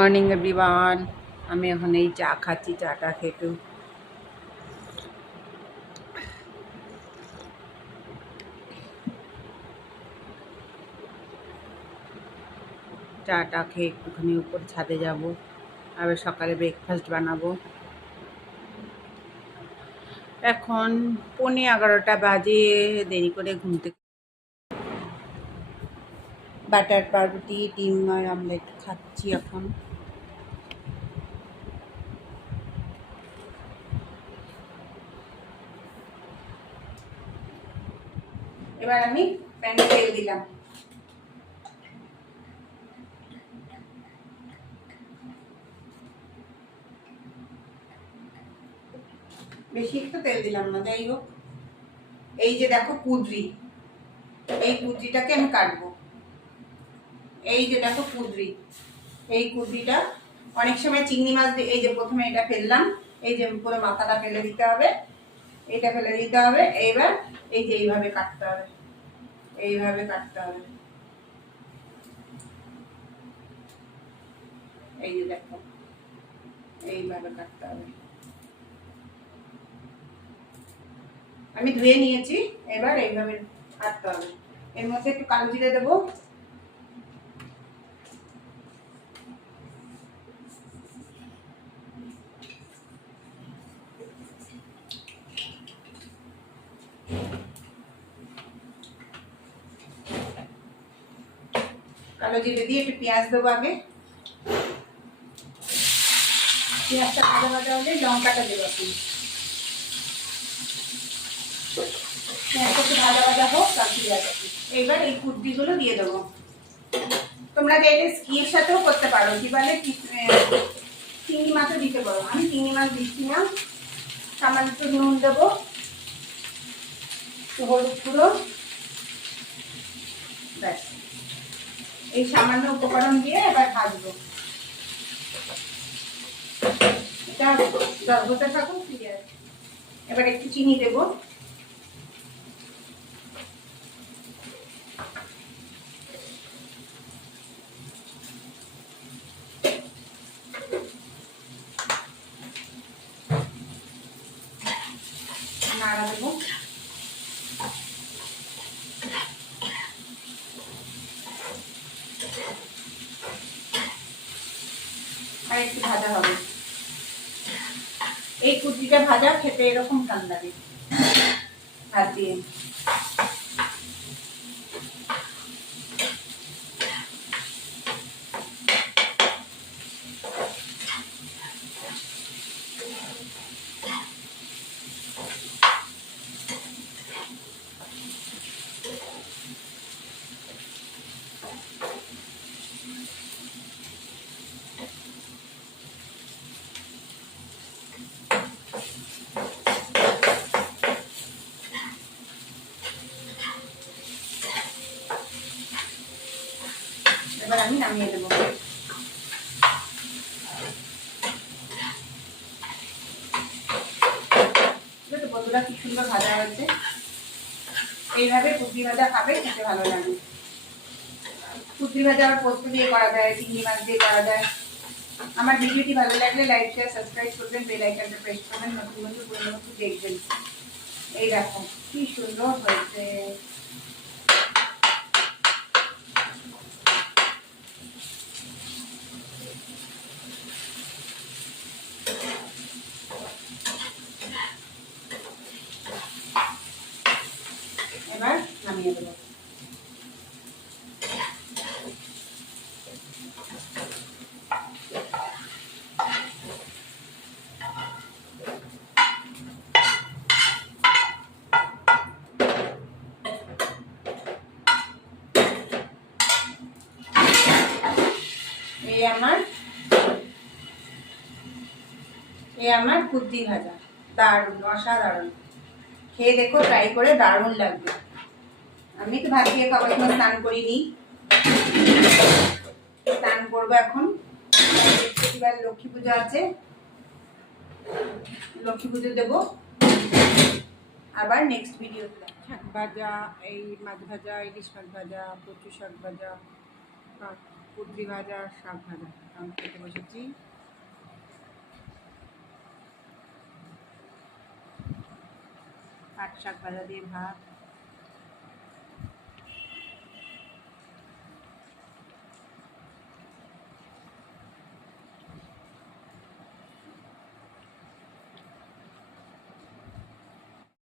Morning everyone আমি এখন এই চা খাচ্ছি, চাটা খেতে চাটা খেয়ে একটুখানি উপর ছাদে যাব। আবার সকালে ব্রেকফাস্ট বানাবো। এখন পৌনে এগারোটা বাজে, দেরি করে ঘুম থেকে বাটার পাউরুটি, ডিম, আর আমলেট খাচ্ছি এখন। এবার আমি প্যানে তেল দিলাম। বেশি একটু তেল দিলাম না, যাই হোক। এই যে দেখো কুদরি, এই কুদরিটাকে আমি কাটবো। এই যে দেখো কুদরি, এই কুদরিটা অনেক সময় চিংড়ি মাছ দিয়ে, এই যে প্রথমে এটা ফেললাম, এই যে পুরো মাথাটা ফেলে দিতে হবে, এটা ফেলে দিতে হবে, এইবার এই যে এইভাবে কাটতে হবে, এইভাবে কাটতে হবে। এই যে দেখো, এইভাবে কাটতে হবে। আমি ধুয়ে নিয়েছি, এবার এইভাবে কাটতে হবে। এর মধ্যে একটু কালো জিরে দেবো। কালো জিরে দিয়ে একটু পেঁয়াজ দেবো আগে। পেঁয়াজটা ভাজা ভাজা হলে লঙ্কাটা দেবো এখন পেঁয়াজটা ভাজা ভাজা হোক তার দিয়ে এইবার এই কুর্তিগুলো দিয়ে দেবো। তোমরা চাইলে স্কির সাথেও করতে পারো কি বলে চিংড়ি মাছও দিতে পারো। আমি চিংড়ি মাছ দিচ্ছি না। সামান্য একটু নুন দেবো। হলুদ গুঁড়ো। ব্যাস। এই সামান্য উপকরণ দিয়ে এবার ভাজবো। এবার একটু চিনি দেব। নাড়া দেবো আর একটু ভাজা হবে। এই কুচিটা ভাজা খেতে এরকম টান লাগে। ভাত দিয়ে এবার আমি নামিয়ে দেবো বন্ধুরা কি সুন্দর ভাজা হয়েছে। এইভাবে কুচি ভাজা খাবে, খেতে ভালো লাগে। কুচি ভাজা আবার পোস্ত দিয়ে করা যায়, চিংড়ি মাছ দিয়ে করা যায়। আমার ভিডিওটি ভালো লাগলে লাইক শেয়ার সাবস্ক্রাইব করবেন বেল আইকনটা প্রেস করবেন নতুন পুরনো বন্ধু দেখবেন। এই দেখো, কি সুন্দর হয়েছে এবার নামিয়ে দেবো এই আমার এই আমার কুদ্দি ভাজা। দারুণ, অসাধারণ। খেয়ে দেখো ট্রাই করে দারুণ লাগবে। আমি তো ভাত দিয়ে খাব এখন স্নান করিনি। স্নান করব এখন। বৃহস্পতিবার লক্ষ্মী পুজো আছে। লক্ষ্মী পুজো দেবো। আবার নেক্সট ভিডিও শাক ভাজা, এই মাছ ভাজা, ইলিশ মাছ ভাজা, কচু শাক ভাজা কুদ্রি ভাজা আর শাক ভাজা আমি খেতে বসেছি। পাট শাক ভাজা দিয়ে ভাত।